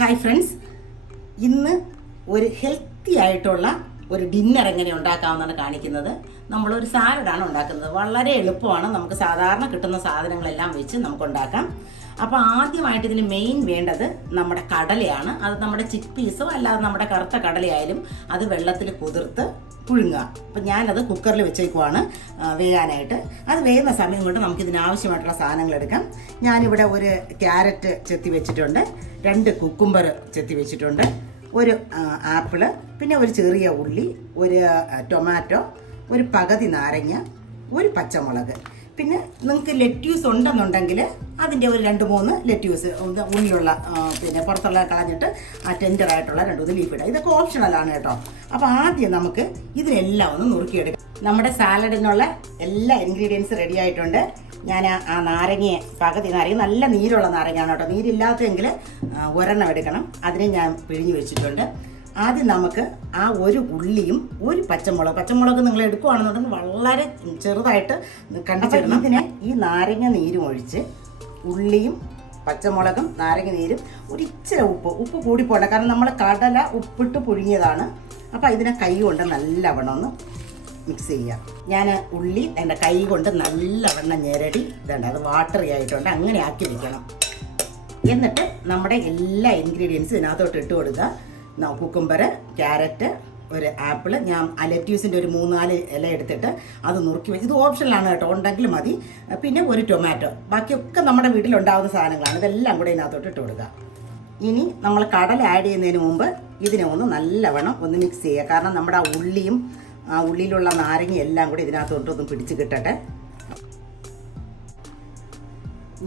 Hi friends ഇന്ന് ഒരു healthy ആയിട്ടുള്ള ഒരു ഡിന്നർ എങ്ങനെ ഉണ്ടാക്കാമെന്നാണ് കാണിക്കുന്നത്. നമ്മളൊരു സാലഡാണ് ഉണ്ടാക്കുന്നത്. വളരെ എളുപ്പമാണ്. നമുക്ക് സാധാരണ കിട്ടുന്ന സാധനങ്ങളെല്ലാം വെച്ച് നമുക്ക് ഉണ്ടാക്കാം അപ്പോൾ ആദ്യമായിട്ട് ഇതിന് മെയിൻ വേണ്ടത് നമ്മുടെ കടലയാണ്. അത് നമ്മുടെ ചിക്ക് പീസോ അല്ലാതെ നമ്മുടെ കറുത്ത കടലയായാലും അത് വെള്ളത്തിൽ കുതിർത്ത് പുഴുങ്ങുക. അപ്പം ഞാനത് കുക്കറിൽ വെച്ചേക്കുവാണ് വേയാനായിട്ട് അത് വേകുന്ന സമയം കൊണ്ട് നമുക്ക് ഇതിനാവശ്യമായിട്ടുള്ള സാധനങ്ങൾ എടുക്കാം ഞാനിവിടെ ഒരു ക്യാരറ്റ് ചെത്തി വെച്ചിട്ടുണ്ട് രണ്ട് കുക്കുംബർ ചെത്തി വെച്ചിട്ടുണ്ട് ഒരു ആപ്പിൾ പിന്നെ ഒരു ചെറിയ ഉള്ളി ഒരു ടൊമാറ്റോ ഒരു പകുതി നാരങ്ങ ഒരു പച്ചമുളക്. പിന്നെ നിങ്ങൾക്ക് ലെറ്റ്യൂസ് ഉണ്ടെന്നുണ്ടെങ്കിൽ അതിന്റെ ഒരു രണ്ട് മൂന്ന് ലെറ്റ്യൂസ് ഉള്ളിലുള്ള പിന്നെ പുറത്തുള്ള കളഞ്ഞിട്ട് ആ ടെൻഡറായിട്ടുള്ള രണ്ട് മൂന്ന് ലീഫ് ഇടുക. ഇതൊക്കെ ഓപ്ഷണലാണ് കേട്ടോ. അപ്പോൾ ആദ്യം നമുക്ക് ഇതിനെല്ലാം ഒന്ന് നുറുക്കിയെടുക്കാം. നമ്മുടെ സാലഡിനുള്ള എല്ലാ ഇൻഗ്രീഡിയൻസ് റെഡി ആയിട്ടുണ്ട്. ഞാൻ ആ- നാരങ്ങയെ പകുതി നാരങ്ങ നല്ല നീരുള്ള നാരങ്ങയാണ് കേട്ടോ. നീരില്ലാത്തതെങ്കിൽ ആ, ഒരെണ്ണം എടുക്കണം. അതിനെ ഞാൻ പിഴിഞ്ഞു വെച്ചിട്ടുണ്ട്. ആദ്യം നമുക്ക് ആ ഒരു ഉള്ളിയും ഒരു പച്ചമുളക് പച്ചമുളക് നിങ്ങൾ എടുക്കുകയാണെന്നുണ്ടെങ്കിൽ വളരെ ചെറുതായിട്ട് കണ്ടിച്ചിടണം ഇതിനെ ഈ നാരങ്ങ നീരും ഒഴിച്ച് ഉള്ളിയും പച്ചമുളകും നാരങ്ങ നീരും ഒരു ഇച്ചിരി ഉപ്പ് ഉപ്പ് കൂടി പോകണ്ട കാരണം നമ്മൾ കടല ഉപ്പിട്ട് പുഴുങ്ങിയതാണ്. അപ്പോൾ ഇതിനെ കൈ കൊണ്ട് നല്ലവണ്ണം ഒന്ന് മിക്സ് ചെയ്യാം. ഞാൻ ഉള്ളി എന്റെ കൈ കൊണ്ട് നല്ലവണ്ണം ഞെരടി ഇതുണ്ട് അത് വാട്ടറി ആയിട്ടുണ്ട്. അങ്ങനെ ആക്കി വെക്കണം. എന്നിട്ട് നമ്മുടെ എല്ലാ ഇൻഗ്രീഡിയൻസും ഇതിനകത്തോട്ട് ഇട്ട് കൊടുക്കുക. കുക്കുംബർ ക്യാരറ്റ് ഒരു ആപ്പിൾ ഞാൻ ലെറ്റ്യൂസിന്റെ ഒരു മൂന്നാൽ ഇല എടുത്തിട്ട് അത് നുറുക്കി വെച്ച് ഇത് ഓപ്ഷനിലാണ് കേട്ടോ. ഉണ്ടെങ്കിൽ മതി. പിന്നെ ഒരു ടൊമാറ്റോ. ബാക്കിയൊക്കെ നമ്മുടെ വീട്ടിലുണ്ടാകുന്ന സാധനങ്ങളാണ്. ഇതെല്ലാം കൂടെ ഇതിനകത്തോട്ട് ഇട്ട് കൊടുക്കുക. ഇനി നമ്മൾ കടൽ ആഡ് ചെയ്യുന്നതിന് മുമ്പ് ഇതിനെ ഒന്ന് നല്ലവണ്ണം ഒന്ന് മിക്സ് ചെയ്യുക. കാരണം നമ്മുടെ ആ ഉള്ളിയും ആ ഉള്ളിയിലുള്ള നാരങ്ങയും എല്ലാം കൂടി ഇതിനകത്തോട്ടൊന്ന് പിടിച്ച് കിട്ടട്ടെ.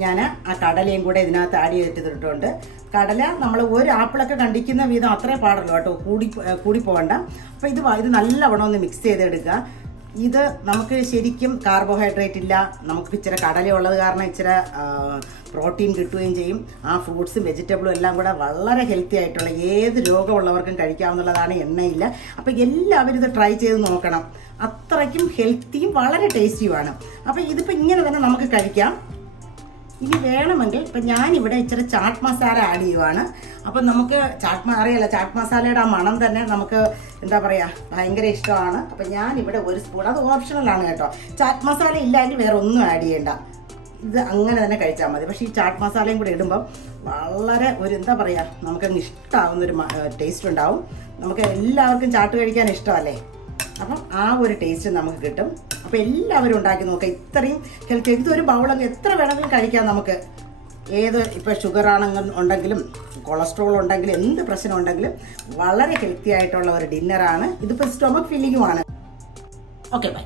ഞാൻ ആ കടലയും കൂടെ ഇതിനകത്ത് ആഡ് ചെയ്തിട്ടുണ്ട് കടല നമ്മൾ ഒരു ആപ്പിളൊക്കെ കണ്ടിക്കുന്ന വിധം അത്രേ പാടുള്ളൂ കേട്ടോ. കൂടി കൂടി പോകണ്ട അപ്പോൾ ഇത് ഇത് നല്ലവണ്ണം ഒന്ന് മിക്സ് ചെയ്തെടുക്കുക ഇത് നമുക്ക് ശരിക്കും കാർബോഹൈഡ്രേറ്റ് ഇല്ല. നമുക്ക് ഇച്ചിരി കടല ഉള്ളത് കാരണം ഇച്ചിരി പ്രോട്ടീൻ കിട്ടുകയും ചെയ്യും. ആ ഫ്രൂട്ട്സും വെജിറ്റബിളും എല്ലാം കൂടെ വളരെ ഹെൽത്തി ആയിട്ടുള്ള ഏത് രോഗമുള്ളവർക്കും കഴിക്കാവുന്നതാണ് എണ്ണയില്ല അപ്പോൾ എല്ലാവരും ഇത് ട്രൈ ചെയ്ത് നോക്കണം. അത്രയ്ക്കും ഹെൽത്തിയും വളരെ ടേസ്റ്റിയുമാണ് അപ്പോൾ ഇതിപ്പോൾ ഇങ്ങനെ തന്നെ നമുക്ക് കഴിക്കാം. ഇനി വേണമെങ്കിൽ ഇപ്പം ഞാനിവിടെ ഇച്ചിരി ചാട്ട് മസാല ആഡ് ചെയ്യുവാണ്. അപ്പം നമുക്ക് ചാട്ട് അറിയല്ല അറിയാലോ ചാട്ട് മസാലയുടെ ആ മണം തന്നെ നമുക്ക് എന്താ പറയുക ഭയങ്കര ഇഷ്ടമാണ്. അപ്പം ഞാനിവിടെ ഒരു സ്പൂൺ അത് ഓപ്ഷണലാണ് കേട്ടോ. ചാട്ട് മസാല ഇല്ലാണ്ട് വേറെ ഒന്നും ആഡ് ചെയ്യേണ്ട. ഇത് അങ്ങനെ തന്നെ കഴിച്ചാൽ മതി. പക്ഷേ ഈ ചാട്ട് മസാലയും കൂടെ ഇടുമ്പം വളരെ ഒരു എന്താ പറയുക നമുക്കങ്ങ് ഇഷ്ടമാവുന്നൊരു ടേസ്റ്റ് ഉണ്ടാവും. നമുക്ക് എല്ലാവർക്കും ചാട്ട് കഴിക്കാൻ ഇഷ്ടമല്ലേ? അപ്പം ആ ഒരു ടേസ്റ്റ് നമുക്ക് കിട്ടും. അപ്പം എല്ലാവരും ഉണ്ടാക്കി നോക്കുക ഇത്രയും ഹെൽത്തി ഇതൊരു ബൗളൊക്കെ എത്ര വേണമെങ്കിലും കഴിക്കാം നമുക്ക്. ഏത് ഇപ്പോൾ ഷുഗർ ആണെങ്കിൽ ഉണ്ടെങ്കിലും കൊളസ്ട്രോൾ ഉണ്ടെങ്കിലും എന്ത് പ്രശ്നം ഉണ്ടെങ്കിലും വളരെ ഹെൽത്തി ആയിട്ടുള്ള ഒരു ഡിന്നറാണ് ഇതിപ്പോൾ സ്റ്റൊമക് ഫില്ലിങ്ങുമാണ് ഓക്കെ ബൈ